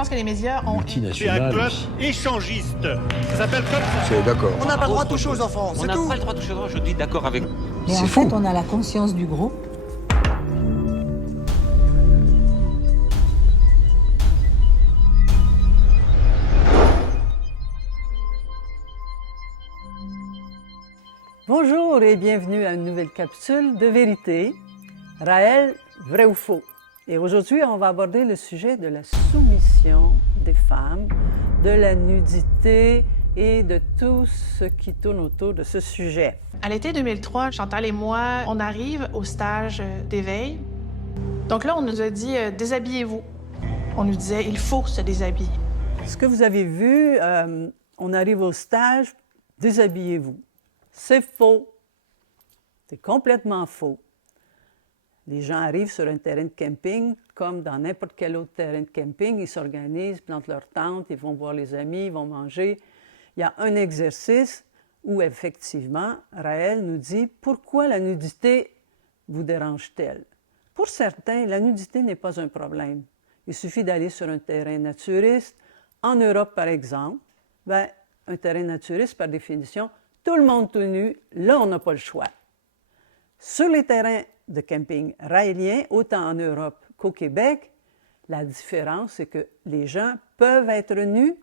pense que les médias ont... C'est un club échangiste. Ça s'appelle comme ça. C'est d'accord. On n'a pas le droit de toucher aux enfants, c'est tout. On n'a pas le droit de toucher aux enfants, je dis d'accord avec vous. Mais en fait, on a la conscience du groupe. Bonjour et bienvenue à une nouvelle capsule de vérité. Raël, vrai ou faux? Et aujourd'hui, on va aborder le sujet de la soumission des femmes, de la nudité et de tout ce qui tourne autour de ce sujet. À l'été 2003, Chantal et moi, on arrive au stage d'éveil. Donc là, on nous a dit « déshabillez-vous ». On nous disait « il faut se déshabiller ». Ce que vous avez vu, on arrive au stage « déshabillez-vous ». C'est faux. C'est complètement faux. Les gens arrivent sur un terrain de camping, comme dans n'importe quel autre terrain de camping. Ils s'organisent, plantent leur tente, ils vont voir les amis, ils vont manger. Il y a un exercice où, effectivement, Raël nous dit « Pourquoi la nudité vous dérange-t-elle? » Pour certains, la nudité n'est pas un problème. Il suffit d'aller sur un terrain naturiste. En Europe, par exemple, un terrain naturiste, par définition, tout le monde tout nu, là, on n'a pas le choix. Sur les terrains de camping raéliens, autant en Europe qu'au Québec, la différence, c'est que les gens peuvent être nus,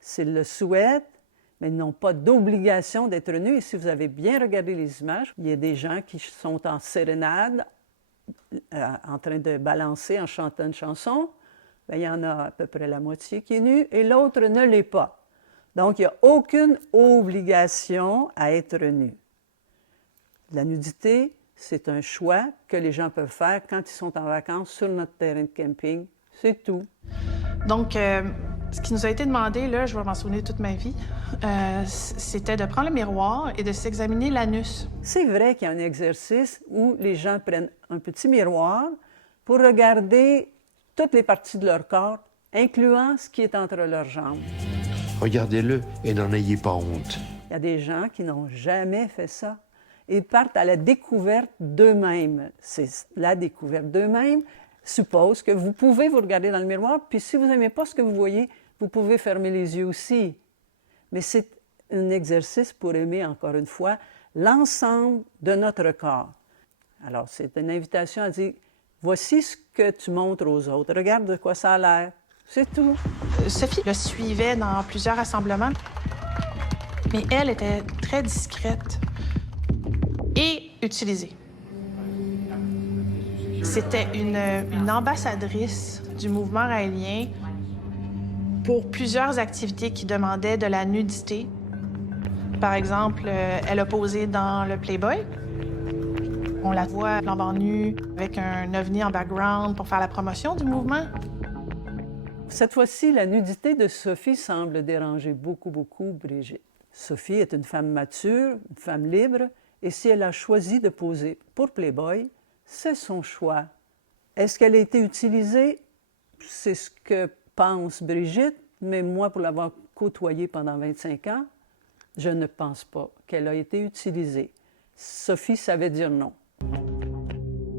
s'ils le souhaitent, mais ils n'ont pas d'obligation d'être nus. Et si vous avez bien regardé les images, il y a des gens qui sont en sérénade, en train de balancer en chantant une chanson. Bien, il y en a à peu près la moitié qui est nue et l'autre ne l'est pas. Donc, il n'y a aucune obligation à être nu. La nudité, c'est un choix que les gens peuvent faire quand ils sont en vacances sur notre terrain de camping. C'est tout. Donc, ce qui nous a été demandé, là, je vais m'en souvenir toute ma vie, c'était de prendre le miroir et de s'examiner l'anus. C'est vrai qu'il y a un exercice où les gens prennent un petit miroir pour regarder toutes les parties de leur corps, incluant ce qui est entre leurs jambes. Regardez-le et n'en ayez pas honte. Il y a des gens qui n'ont jamais fait ça. Ils partent à la découverte d'eux-mêmes. La découverte d'eux-mêmes suppose que vous pouvez vous regarder dans le miroir, puis si vous n'aimez pas ce que vous voyez, vous pouvez fermer les yeux aussi. Mais c'est un exercice pour aimer, encore une fois, l'ensemble de notre corps. Alors, c'est une invitation à dire, voici ce que tu montres aux autres. Regarde de quoi ça a l'air. C'est tout. Sophie le suivait dans plusieurs rassemblements, mais elle était très discrète et utilisée. C'était une ambassadrice du mouvement raélien pour plusieurs activités qui demandaient de la nudité. Par exemple, elle a posé dans le Playboy. On la voit flambant nue avec un ovni en background pour faire la promotion du mouvement. Cette fois-ci, la nudité de Sophie semble déranger beaucoup Brigitte. Sophie est une femme mature, une femme libre, et si elle a choisi de poser pour Playboy, c'est son choix. Est-ce qu'elle a été utilisée? C'est ce que pense Brigitte, mais moi, pour l'avoir côtoyée pendant 25 ans, je ne pense pas qu'elle a été utilisée. Sophie savait dire non.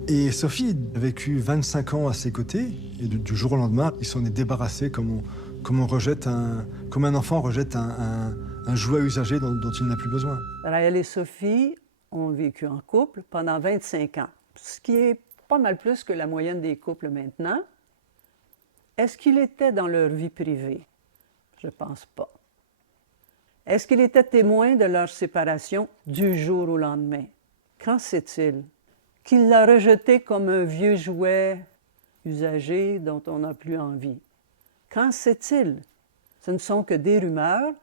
Et Sophie a vécu 25 ans à ses côtés, et du jour au lendemain, il s'en est débarrassé comme un enfant rejette un jouet usagé dont il n'a plus besoin. Raël et Sophie ont vécu en couple pendant 25 ans, ce qui est pas mal plus que la moyenne des couples maintenant. Est-ce qu'il était dans leur vie privée? Je pense pas. Est-ce qu'il était témoin de leur séparation du jour au lendemain? Qu'en sait-il? Qu'il l'a rejeté comme un vieux jouet usagé dont on n'a plus envie. Qu'en sait-il? Ce ne sont que des rumeurs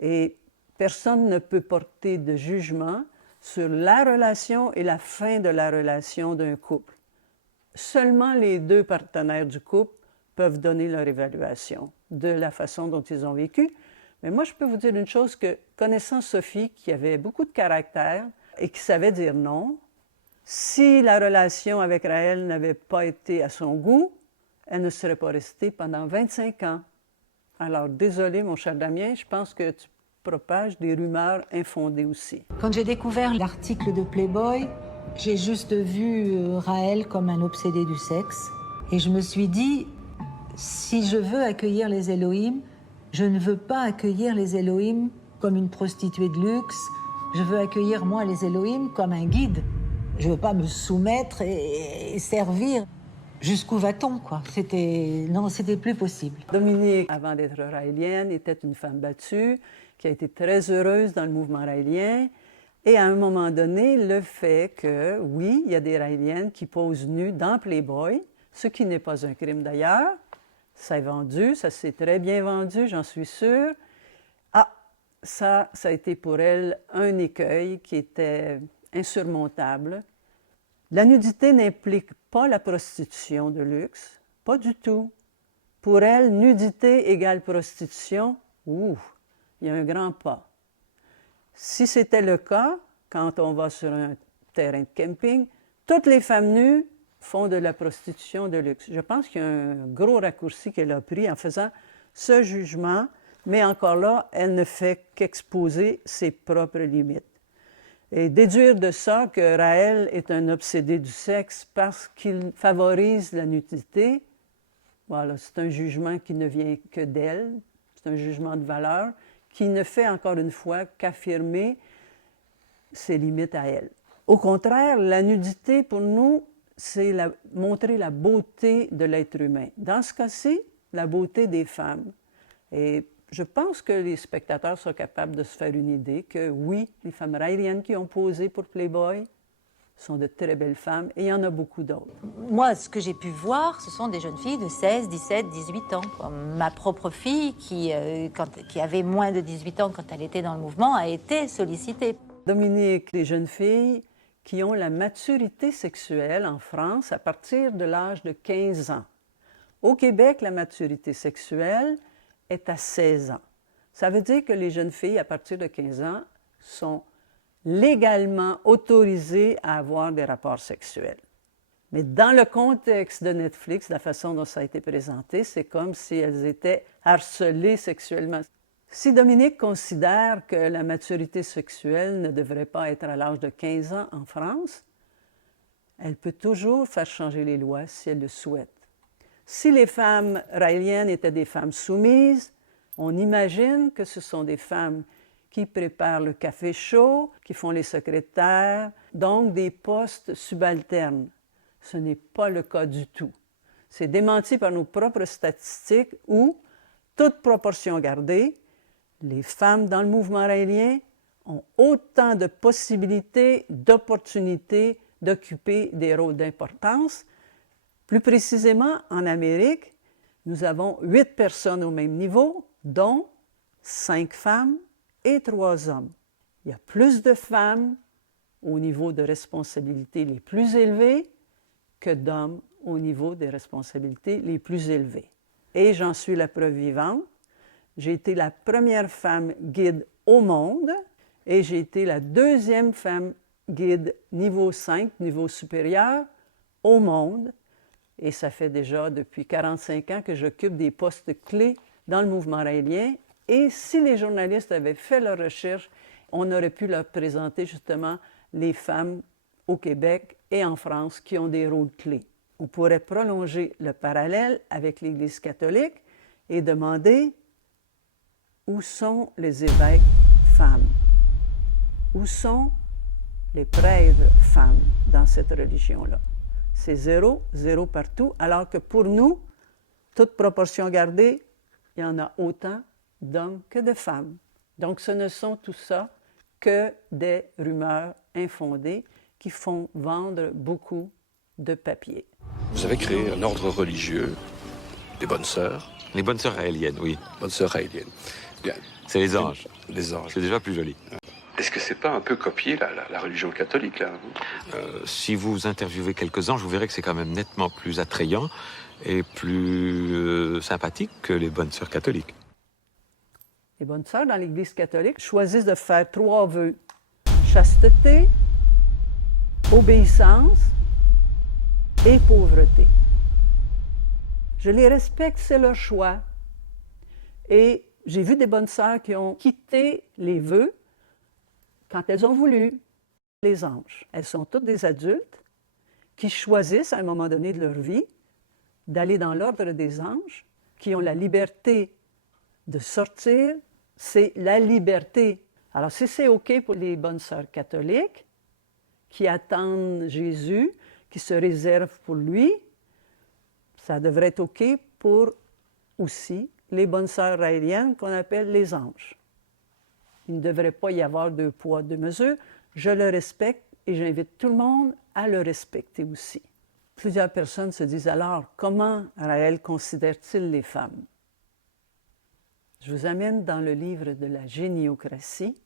et personne ne peut porter de jugement sur la relation et la fin de la relation d'un couple. Seulement les deux partenaires du couple peuvent donner leur évaluation de la façon dont ils ont vécu. Mais moi, je peux vous dire une chose, que connaissant Sophie, qui avait beaucoup de caractère et qui savait dire non, si la relation avec Raël n'avait pas été à son goût, elle ne serait pas restée pendant 25 ans. Alors, désolé, mon cher Damien, je pense que tu propages des rumeurs infondées aussi. Quand j'ai découvert l'article de Playboy, j'ai juste vu Raël comme un obsédé du sexe. Et je me suis dit, Si je veux accueillir les Elohim, je ne veux pas accueillir les Elohim comme une prostituée de luxe. Je veux accueillir, moi, les Elohim comme un guide. Je ne veux pas me soumettre et servir. Jusqu'où va-t-on, quoi? Non, c'était plus possible. Dominique, avant d'être raélienne, était une femme battue qui a été très heureuse dans le mouvement raélien. Et à un moment donné, le fait que, oui, il y a des raéliennes qui posent nues dans Playboy, ce qui n'est pas un crime d'ailleurs. Ça est vendu, ça s'est très bien vendu, j'en suis sûre. Ah, ça a été pour elle un écueil qui était insurmontable. La nudité n'implique pas la prostitution de luxe, pas du tout. Pour elle, nudité égale prostitution, il y a un grand pas. Si c'était le cas, quand on va sur un terrain de camping, toutes les femmes nues font de la prostitution de luxe. Je pense qu'il y a un gros raccourci qu'elle a pris en faisant ce jugement, mais encore là, elle ne fait qu'exposer ses propres limites. Et déduire de ça que Raël est un obsédé du sexe parce qu'il favorise la nudité, voilà, c'est un jugement qui ne vient que d'elle, c'est un jugement de valeur qui ne fait encore une fois qu'affirmer ses limites à elle. Au contraire, la nudité, pour nous, c'est montrer la beauté de l'être humain. Dans ce cas-ci, la beauté des femmes. Et je pense que les spectateurs sont capables de se faire une idée que oui, les femmes raéliennes qui ont posé pour Playboy sont de très belles femmes et il y en a beaucoup d'autres. Moi, ce que j'ai pu voir, ce sont des jeunes filles de 16, 17, 18 ans. Ma propre fille, qui avait moins de 18 ans quand elle était dans le mouvement, a été sollicitée. Dominique, les jeunes filles qui ont la maturité sexuelle en France à partir de l'âge de 15 ans. Au Québec, la maturité sexuelle est à 16 ans. Ça veut dire que les jeunes filles, à partir de 15 ans, sont légalement autorisées à avoir des rapports sexuels. Mais dans le contexte de Netflix, la façon dont ça a été présenté, c'est comme si elles étaient harcelées sexuellement. Si Dominique considère que la maturité sexuelle ne devrait pas être à l'âge de 15 ans en France, elle peut toujours faire changer les lois si elle le souhaite. Si les femmes raéliennes étaient des femmes soumises, on imagine que ce sont des femmes qui préparent le café chaud, qui font les secrétaires, donc des postes subalternes. Ce n'est pas le cas du tout. C'est démenti par nos propres statistiques où, toute proportion gardée, les femmes dans le mouvement raélien ont autant de possibilités, d'opportunités d'occuper des rôles d'importance. Plus précisément, en Amérique, nous avons 8 personnes au même niveau, dont 5 femmes et 3 hommes. Il y a plus de femmes au niveau de responsabilités les plus élevées que d'hommes au niveau des responsabilités les plus élevées. Et j'en suis la preuve vivante. J'ai été la première femme guide au monde et j'ai été la 2e femme guide niveau 5, niveau supérieur, au monde. Et ça fait déjà depuis 45 ans que j'occupe des postes clés dans le mouvement raélien. Et si les journalistes avaient fait leur recherche, on aurait pu leur présenter justement les femmes au Québec et en France qui ont des rôles clés. On pourrait prolonger le parallèle avec l'Église catholique et demander où sont les évêques femmes? Où sont les prêtres femmes dans cette religion-là? C'est 0, 0 partout, alors que pour nous, toute proportion gardée, il y en a autant d'hommes que de femmes. Donc ce ne sont tout ça que des rumeurs infondées qui font vendre beaucoup de papier. Vous avez créé un ordre religieux, des bonnes sœurs. Les bonnes sœurs raéliennes, oui. Bonnes sœurs raéliennes. Bien. C'est les anges. Les anges. C'est déjà plus joli. Est-ce que c'est pas un peu copié la religion catholique, là? Si vous interviewez quelques anges, vous verrez que c'est quand même nettement plus attrayant et plus sympathique que les bonnes sœurs catholiques. Les bonnes sœurs dans l'Église catholique choisissent de faire 3 vœux. Chasteté, obéissance et pauvreté. Je les respecte, c'est leur choix. Et j'ai vu des bonnes sœurs qui ont quitté les vœux quand elles ont voulu. Les anges, elles sont toutes des adultes qui choisissent à un moment donné de leur vie d'aller dans l'ordre des anges, qui ont la liberté de sortir, c'est la liberté. Alors, si c'est OK pour les bonnes sœurs catholiques, qui attendent Jésus, qui se réservent pour lui, ça devrait être OK pour aussi les bonnes sœurs raéliennes qu'on appelle les anges. Il ne devrait pas y avoir deux poids, deux mesures. Je le respecte et j'invite tout le monde à le respecter aussi. Plusieurs personnes se disent alors, comment Raël considère-t-il les femmes? Je vous amène dans le livre de la Géniocratie.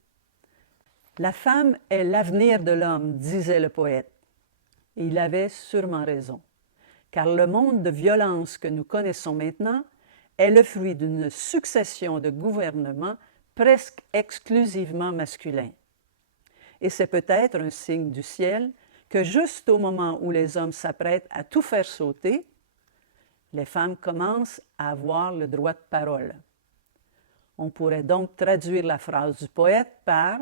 La femme est l'avenir de l'homme, disait le poète. Et il avait sûrement raison, car le monde de violence que nous connaissons maintenant est le fruit d'une succession de gouvernements presque exclusivement masculins. Et c'est peut-être un signe du ciel que juste au moment où les hommes s'apprêtent à tout faire sauter, les femmes commencent à avoir le droit de parole. On pourrait donc traduire la phrase du poète par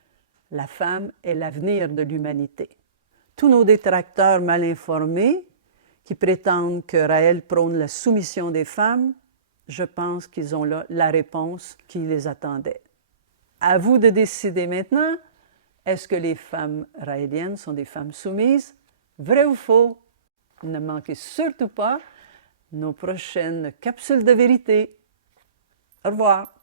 « La femme est l'avenir de l'humanité ». Tous nos détracteurs mal informés qui prétendent que Raël prône la soumission des femmes, je pense qu'ils ont là la réponse qui les attendait. À vous de décider maintenant, est-ce que les femmes raéliennes sont des femmes soumises? Vrai ou faux? Ne manquez surtout pas nos prochaines capsules de vérité. Au revoir.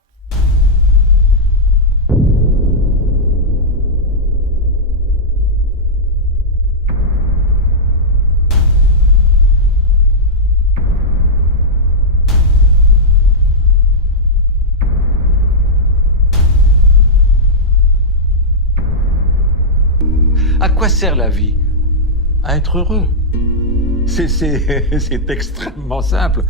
À quoi sert la vie? À être heureux. C'est extrêmement simple.